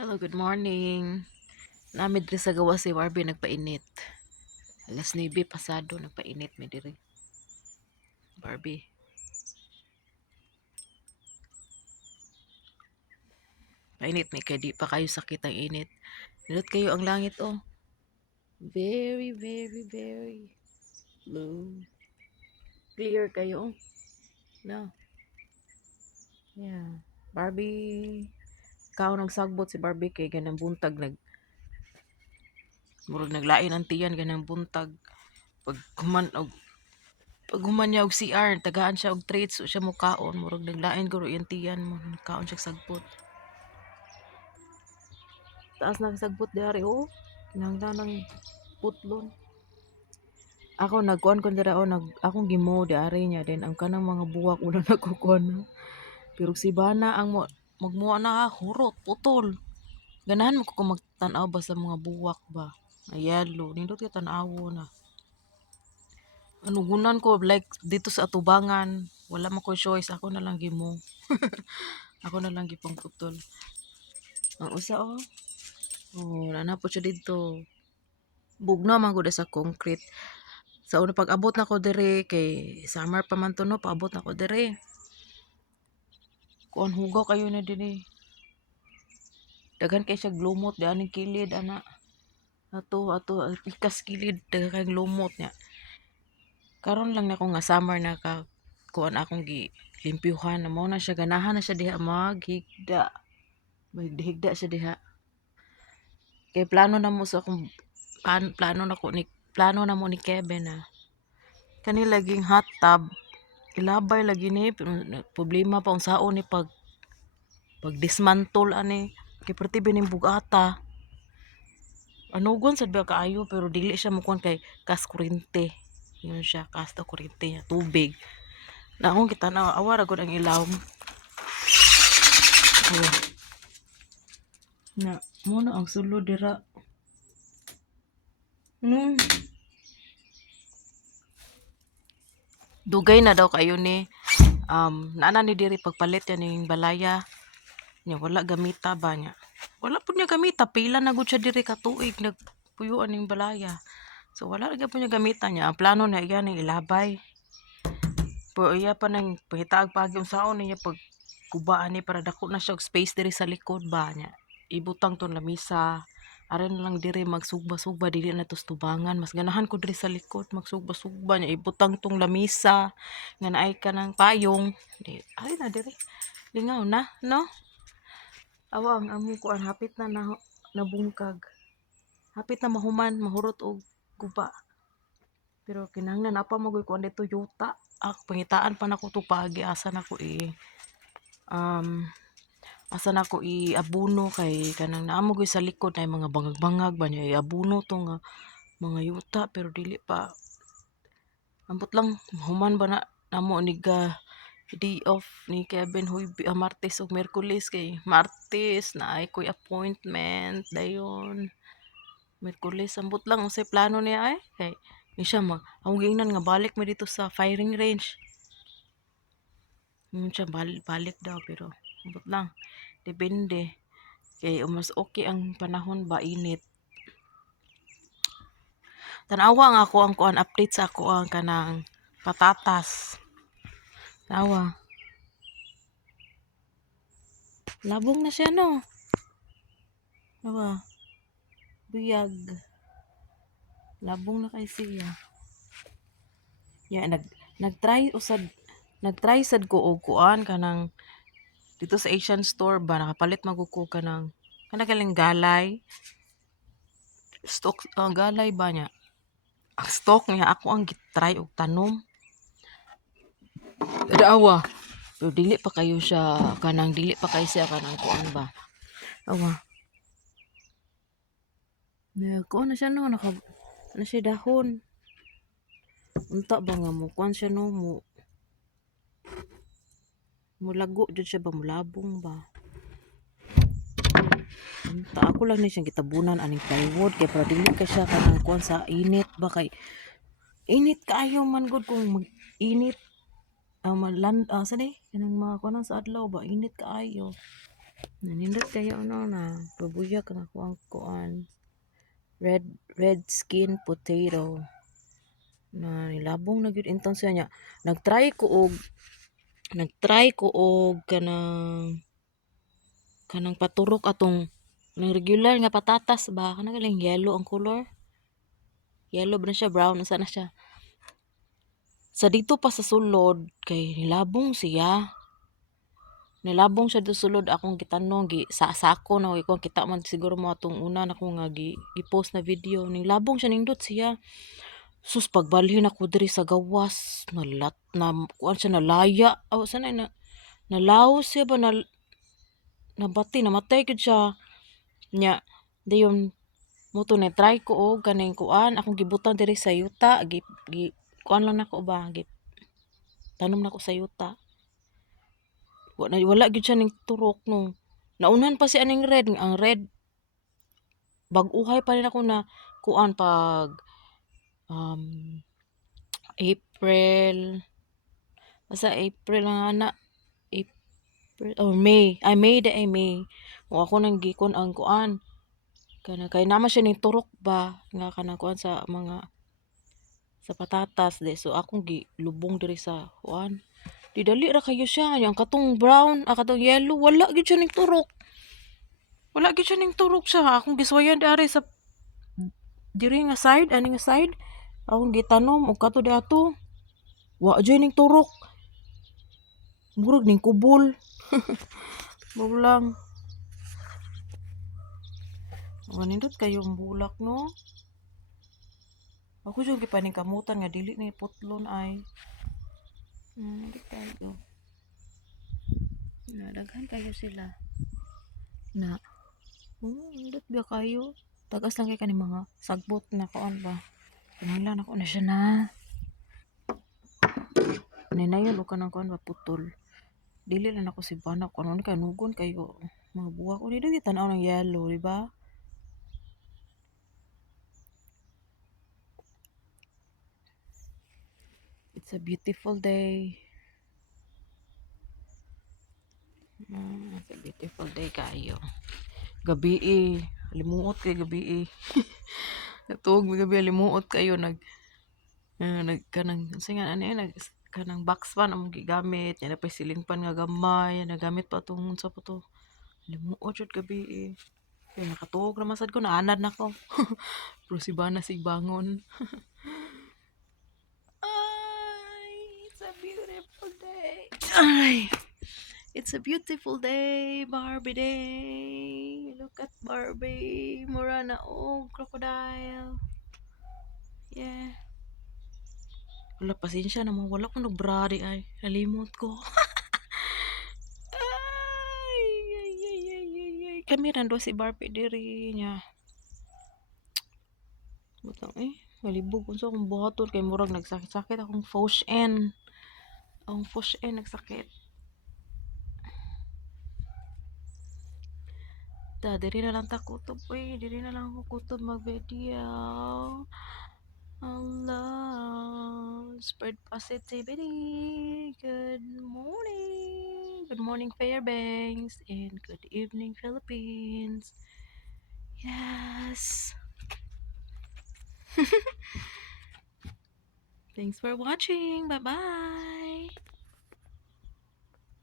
Hello, good morning. Namid diri sa gawa si Barbie nagpainit. Alas 9 pasado nagpainit mi diri. Barbie. Painit mi kay di pa kayo sakit ang init. Nilot kayo ang langit oh. Very, very, very blue. Clear kayo oh. No. Yeah. Barbie. Kao nagsagbot si Barbie kay ganang buntag murag naglain ang tiyan ganang buntag. Pag human niya og CR, tagaan siya og treats, so siya mukaon, murag naglain guro yung tiyan mo, kaon siya sagbot. Taas na sagbot dari oh. Kinahanglan ng putlon. Ako nagkuan ko dira oh, akong gimo dari niya din ang kanang mga buwak wala nagkukuan na. Pero si Bana ang magmuha na hurot, putol. Ganahan mo ko magtan-aw ba sa mga buwak ba? Na yellow, nindot ka tan-awo na. Ano gunan ko like dito sa atubangan, wala man ko choice, ako na lang gimo. Ako na lang gipang putol. Ang usa oh. Oh, nana po siya dito. Bugno man gud sa concrete. Sa una pag-abot na ko dire kay summer pa man to no, paabot na ko dire. Kuan hugaw kayo na dire. Daghan kay siya glumot di aning kilid ana. Ato pikas kilid daghan kay glumot niya. Karon lang nako nga summer na ka kuan akong gi limpyuhan mo na siya ganahan na siya diha maghigda. Maghigda siya diha. Kay plano na mo sa akong plano na mo ni Kevin na kani laging hot tub ilabay lagi ni problema pa unsaon ni pag dismantle ani kay perti bining bugata anugon sad ba kaayo pero dili siya mo kay kas kuryente yun siya kas ta kuryente niya tubig na akong kita na awara gud ang ilaw oh. Na mo na ang sulod dira dugay na daw kayo ni naana ni diri pagpalit yan ning balaya nya wala gamita ba nya wala pud niya gamita pila na gud siya diri ka tuig nagpuyuan ning balaya so wala gyud niya gamita niya ang plano na iya ning ilabay pero iya pa nang pahitaag pagyong saon niya pag kubaan ni para dako na siya og space diri sa likod ba nya ibutang ton lamisa aron lang diri magsugba-sugba dili na tos tubangan mas ganahan ko diri sa likod magsugba-sugba nya ibutang tong lamisa nga naay ka ng payong di ay na diri lingaw na no awa ang amo kuan hapit na nabungkag hapit na mahuman mahurot og guba pero kinahanglan apa magoy kuan dito yuta pangitaan pa nako to pagi asa nako asa na ko iabuno kay kanang naamo gyud sa likod ay mga bangag-bangag ba niya iabuno to nga mga yuta pero dili pa ambot lang human ba na namo ni day off ni Kevin huy Martes ug Miyerkules kay Martes na ay koy appointment dayon Miyerkules ambot lang unsay plano niya ay kay ni siya ang gingnan nga balik mi dito sa firing range siya balik daw pero ambot lang depende kay mas okay ang panahon ba init tanawa nga ako ang kuan update sa ako ang kanang patatas tanawa labong na siya no tanawa buyag labong na kay siya ya nagtry sad ko og kuan kanang dito sa Asian store ba nakapalit maguko kanang galing galay stock galay ba niya ang stock niya ako ang gitry og tanom daawa pero dili pa kayo siya kanang dili pa kay siya kanang kuan ba awa na kuan na siya no na siya dahon unta ba nga mo kuan siya no mulago jud siya ba mulabong ba unta ako lang ni siyang gitabunan aning plywood kay para dili ka siya kanang kuan sa init ba kay init kaayo man gud kung mag-init sa kanang mga kuan sa adlaw ba init kaayo Nanindot kayo na pabuyak na ko ang kuan. Red skin potato. Na nilabong na gyud inton siya niya. Nagtry ko og kanang paturok atong ng regular nga patatas ba kana galing yellow ang color. Yellow ba na siya, brown sa na siya. Sa dito pa sa sulod kay nilabong siya do sulod akong gitanong sa sako na ko kita man siguro mo atong una na ko nga gi-post na video nilabong siya nindot siya. Sus pagbalhin ako diri sa gawas kuan siya nalaya sana na nalaos siya ba nabati namatay gid siya nya dayon mo to na try ko og kaning kuan akong gibutang diri sa yuta kuan lang nako ba tanom nako sa yuta wala gid siya ning turok no naunan pa si aning red ang red bag-uhay pa rin ako na kuan pag um, April basta April lang ana April or May May o ako nang gikon ang kuan kana kay naman siya ning turok ba nga kana kuan sa mga sa patatas de so akong gilubong diri sa kuan di dali ra kayo siya yang katong brown katong yellow wala gid siya ning turok siya akong giswayan dari sa diri nga side ani nga side akong gitanom og kato di ato wa jay ning turok murag ning kubol mao lang nindot kayong bulak no ako jud gipaning kamutan nga dili ni putlon ay di kayo daghan kayo sila na nindot ba kayo tagas lang kay kaning mga sagbot na kuan ba kinahanglan ako na siya na ninayon o kanang kuan ba putol dili lang ako si bana kung ano kay nugon kayo mga buwa ko dili tanaw ng yellow di ba it's a beautiful day it's a beautiful day kayo gabi limuot kay gabi natug mi gabi limuot kayo kanang singa ano yun kanang box fan among gigamit yan pa siling pan nga gamay nagamit pa tong unsa pa to limuot jud gabi kaya nakatuog na masad ko naanad na ko pero si bana sig bangon ay it's a beautiful day ay it's a beautiful day Barbie day look at Barbie mura na crocodile yeah wala pasensya na mo wala ko nagbrady ay nalimot ko ay kami nando si Barbie diri niya butang malibog unsa akong buhaton kay murag nagsakit-sakit akong fosh end nagsakit diri na lang ta kutob diri na lang ako kutob mag video Allah spread positivity good morning Fairbanks and good evening Philippines yes thanks for watching bye bye